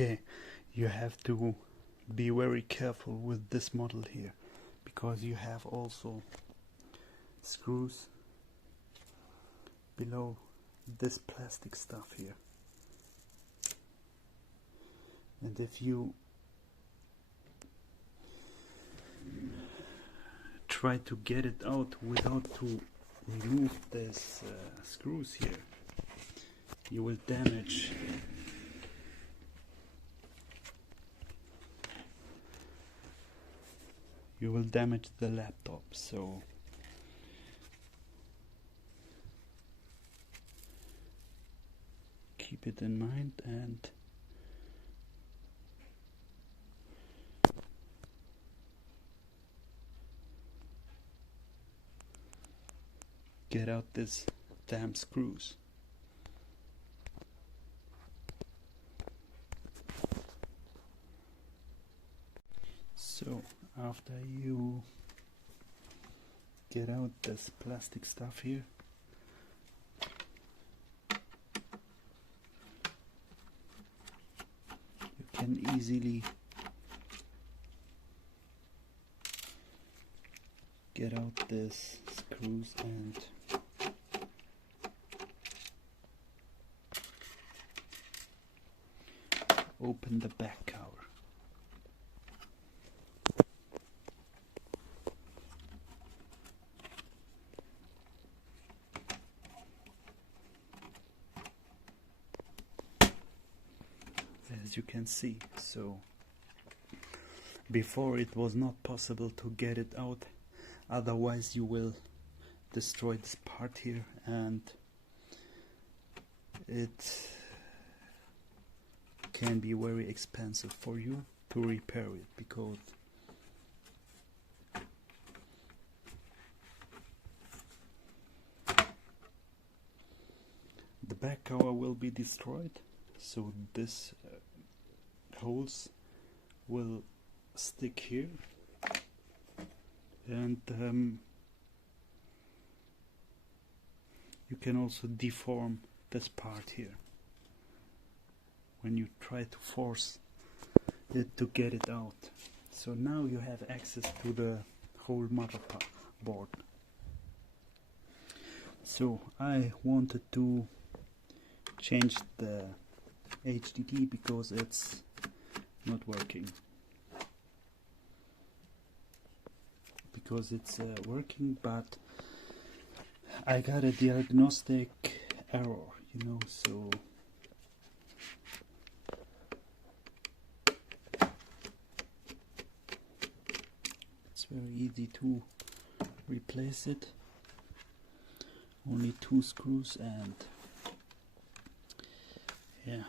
Okay, you have to be very careful with this model here, because you have also screws below this plastic stuff here, and if you try to get it out without to remove these screws here, you will damage the laptop. So keep it in mind and get out this damn screws. So after you get out this plastic stuff here, you can easily get out this screws and open the back cover. As you can see, so before it was not possible to get it out, otherwise you will destroy this part here, and it can be very expensive for you to repair it, because the back cover will be destroyed, so this holes will stick here, and you can also deform this part here when you try to force it to get it out. So now you have access to the whole motherboard. So I wanted to change the HDD because it's not working. Working, but I got a diagnostic error, you know, so it's very easy to replace it. Only 2 screws, and yeah.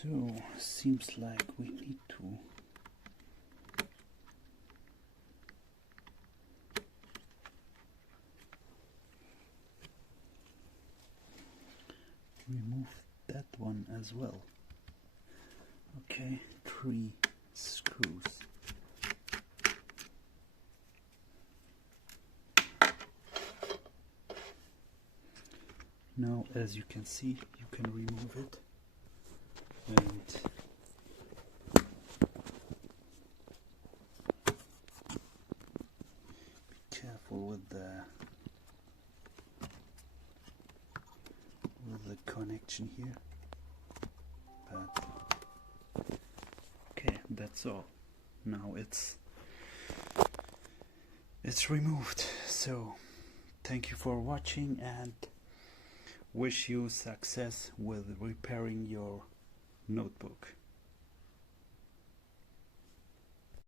So seems like we need to remove that one as well. Okay, 3 screws. Now, as you can see, you can remove it, and be careful with the connection here. But okay, that's all. Now it's removed. So thank you for watching, and wish you success with repairing your notebook.